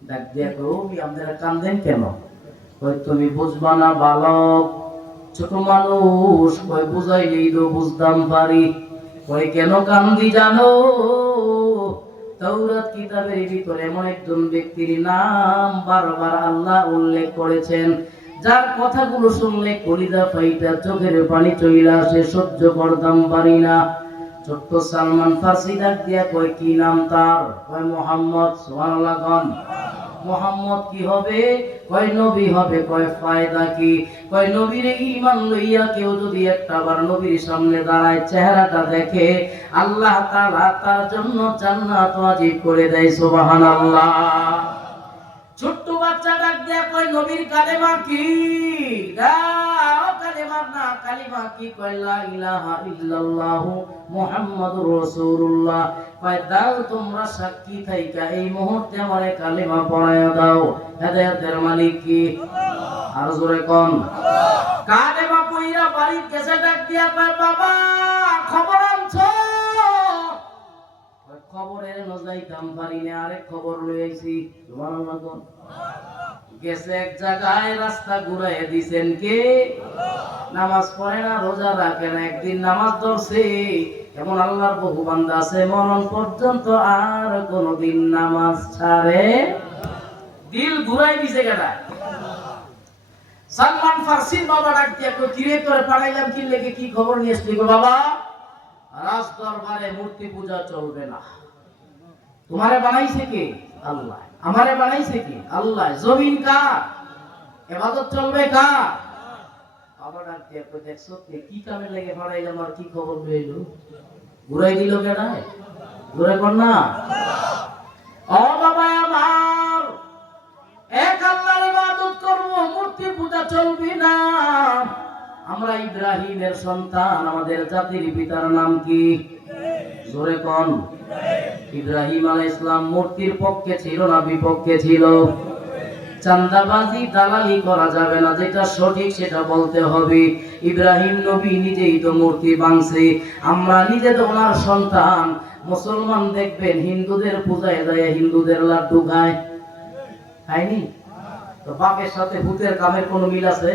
ডাক দিয়া কই, আপনারা কান্দেন কেন? কই তুমি বুঝবা না বালক, ছোট মানুষ, কই বুঝাইলেই তো বুঝতাম পারি। কই কেন কান্দি জানো? তাওরাত কিতাবের ভিতরে এমন একজন ব্যক্তির নাম বারবার আল্লাহ উল্লেখ করেছেন, যার কথাগুলো শুনলে কলিজা ফাইটা চোখের পানি চলে আসে, সহ্য করতাম পারি না। ছোট্ট সালমান ফারসি ডাক দিয়া কয়, কি নাম তার? কয় মুহাম্মদ। সুবহানাল্লাহ। মুহাম্মদ কি হবে? কয় নবী হবে। কয় ফায়দা কি? কয় নবীর ঈমান লইয়া কেউ যদি একটাবার নবীর সামনে দাঁড়ায়, চেহারাটা দেখে, আল্লাহ তাআলা তার জন্য জান্নাত ওয়াজিব করে দেয়। সুবহানাল্লাহ। ছোট্ট বাচ্চা ডাক দিয়া কয়, নবীর কালেমা কি? দাও কালেমা না, কালিমা কি? কয় লা ইলাহা ইল্লাল্লাহু মুহাম্মাদুর রাসূলুল্লাহ। কয় দাও তোমরা সাক্ষী থাইকা এই মুহূর্তে আমারে কালিমা পড়ায়া দাও। হেদায়েতের মালিক কি? আর জোরে কোন। কালেমা পড়িয়া বাড়ির কেসে ডাক দিয়া কয় বাবা খবর আনছো? খবরের নজাইতাম পারি না, আরেক খবর লই আইছি। সুবহানাল্লাহ কোন। গেছে এক জায়গায় রাস্তা ঘুরাইয়া দিছেন কে? নামাজ পড়ে না, রোজা রাখে না, একদিন নামাজ ধরছে। এমন আল্লাহর বহু বান্দা আছে মরণ পর্যন্ত আর কোনদিন নামাজ ছাড়ে। দিল ঘুরাই দিছে কেডা? সালমান ফারসির বাবা ডাক দিয়া কই কিরে তোরে পাঠাইলাম কি লেগে, কি খবর নিয়ে আসলি? বাবা রাজ দরবারে মূর্তি পূজা চলবে না। তোমারে বানাইছে কে? আল্লাহ। আমারে বানাইছে কে? আল্লাহ। জমিন কার? ইবাদত চলবে কার? বাবা ডাক দিয়া কই দেখছো কি কামে লেগে পাঠাইলাম আর কি খবর লইলো? ঘুরাই দিল কেডা? ঘুরে কোন না। ও বাবা আমার, এক আল্লাহর ইবাদত করব, মূর্তি পূজা চলবে না। আমরা ইব্রাহিমের সন্তান, আমাদের জাতির পিতার নাম কি? জোরে কোন। ইব্রাহিম আলাইহিস সালাম মূর্তির পক্ষে ছিল না বিপক্ষে ছিল? চাঁদাবাজি দালালি করা যাবে না, যেটা সঠিক সেটা বলতে হবে। ইব্রাহিম নবী নিজেই তো মূর্তি ভাঙছে, আমরা নিজে তো ওনার সন্তান। মুসলমান দেখবেন হিন্দুদের পূজায় যায় হিন্দুদের লাড্ডু খায়, খায়নি? তো বাপের সাথে ভূতের কামের কোনো মিল আছে?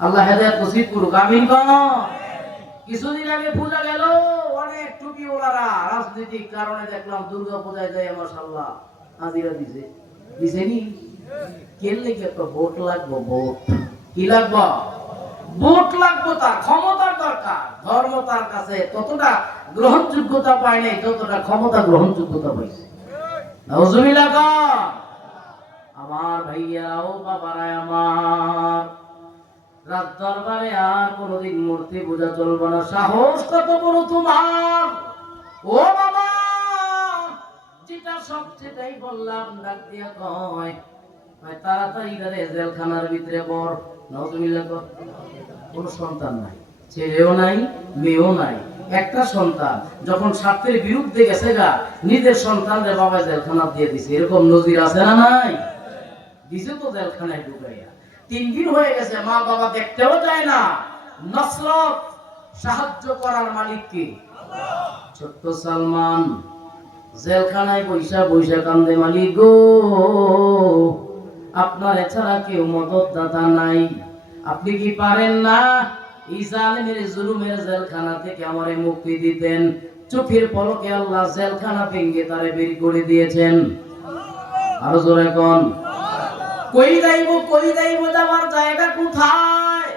আল্লাহ হেদায়েত নসিব করুক, আমিন কোন। কিছুদিন আগে পূজা গেল, অনেক টুপিওয়ালারা রাজনৈতিক কারণে দেখলাম দুর্গা পূজায় যায় মাশাআল্লাহ হাজিরা দিছে। দিছেনি কেন লেগে? একটা ভোট লাগবো। ভোট কি লাগবো? ভোট লাগবো। তার ক্ষমতার দরকার। ধর্ম তার কাছে ততটা গ্রহণযোগ্যতা পায় নাই যতটা ক্ষমতা গ্রহণযোগ্যতা পাইছে। নাউজুবিল্লাহ। আমার ভাইয়া ও বাবারা আমার, রাত দরবারে আর কোনদিন মূর্তি পূজা চলবে না। সাহস কত বড় তোমার? ও বাবা যেটা সবচেয়ে বললাম ডাক দিয়া কয় তাড়াতাড়ি করে জেলখানার ভিতরে বর। নাউজুবিল্লাহ। কোনো সন্তান নাই, ছেলেও নাই, মেয়েও নাই, একটা সন্তান। যখন স্বার্থের বিরুদ্ধে গেছে গা, নিজের সন্তানরে বাবা জেলখানা দিয়ে দিছে। এরকম নজির আছে না নাই? দিছে তো জেলখানায় ঢুকাইয়া। 3 দিন হয়ে গেছে, মা বাবা দেখতেও যায় না। নসরত সাহায্য করার মালিক কি? ছোট্ট সালমান জেলখানায় বৈশা বৈশা কান্দে, মালিক গো আপনার এছাড়া কেউ মদতদাতা নাই, আপনি কি পারেন না এই জালেমের জুলুমের জেলখানা থেকে আমারে মুক্তি দিতেন? চোখের পলকে আল্লাহ জেলখানা ভেঙে তারে বের করে দিয়েছেন। আরো জোরে কোন। কই যাইব যাওয়ার জায়গা কোথায়?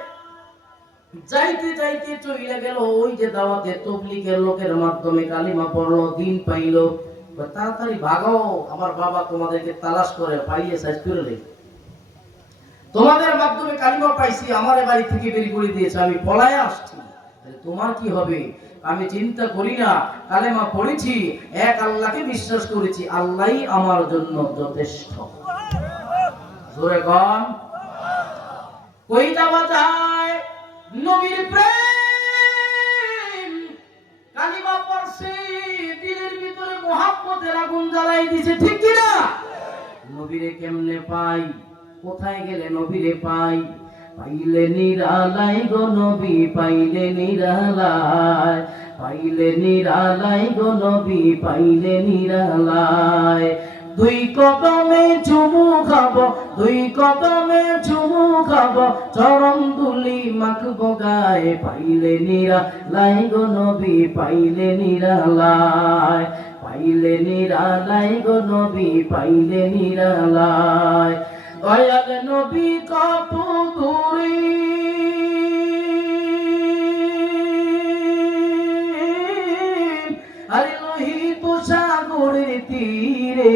যাইতে যাইতে চলে গেল ওই যে দাওয়াতে তাবলীগের লোকের মাধ্যমে কালিমা পড়লো, দিন পাইলো। তাড়াতাড়ি ভাগো, আমার বাবা তোমাদেরকে তালাশ করে পাইয়ে সাইজ করে রেখে, তোমাদের মাধ্যমে কালিমা পাইছি, আমার বাড়ি থেকে বের করে দিয়েছে, আমি পলায় আসছি। তোমার কি হবে? আমি চিন্তা করি না, কালেমা পড়েছি, এক আল্লাহকে বিশ্বাস করেছি, আল্লাহই আমার জন্য যথেষ্ট। জোরে কোন। কই যাওয়া যায়? নবীর প্রেম কালিমা পড়ছে, দিলের ভিতরে মুহাব্বতের আগুন জ্বালাই দিছে, ঠিক কি না? নবীরে কেমনে পাই? কোথায় গেলে নবীরে পাই? পাইলে নিরালাই গো নবী, পাইলে নিরালায়, পাইলে নিরালাই গো নবী, পাইলে নিরালায়। 2 কদমে চুমু খাবো, 2 কদমে চুমু খাবো, চরণ ধুলি মাখবো গায়ে, পাইলে নিরালাই গো নবী, পাইলে নিরালায়, পাইলে নিরালাই গো নবী, পাইলে নিরালায়। দয়াল নবী কত দূরে, আরে লোহিত সাগরের তীরে,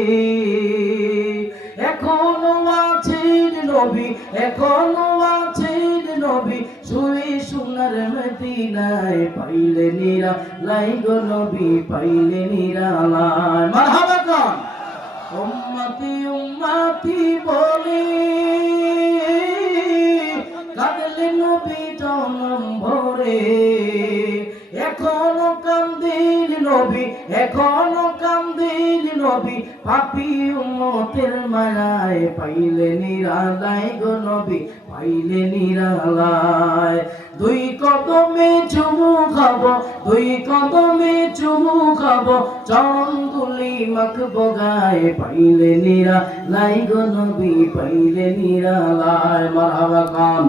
এখনো আছেন নবী, এখনো আছেন নবী, শুয়ে সোনার মদিনায়, পাইলে নিরালাই গো নবী, পাইলে নিরালায়। মারহাবা কোন। উম্মতি উম্মতি বলে কাঁদলে নবী জনম ভরে, এখনো কান্দে নবী এখনো কান্দেন নবী পাপী উম্মতের মায়ায় পাইলে নিরালায় গো নবী পাইলে নিরালায় দুই কদমে চুমু খাবো দুই কদমে চুমু খাবো চরণ তুলি মাখবো গায়ে পাইলে নিরালায় গো নবী পাইলে নিরালায় মারহাবা খান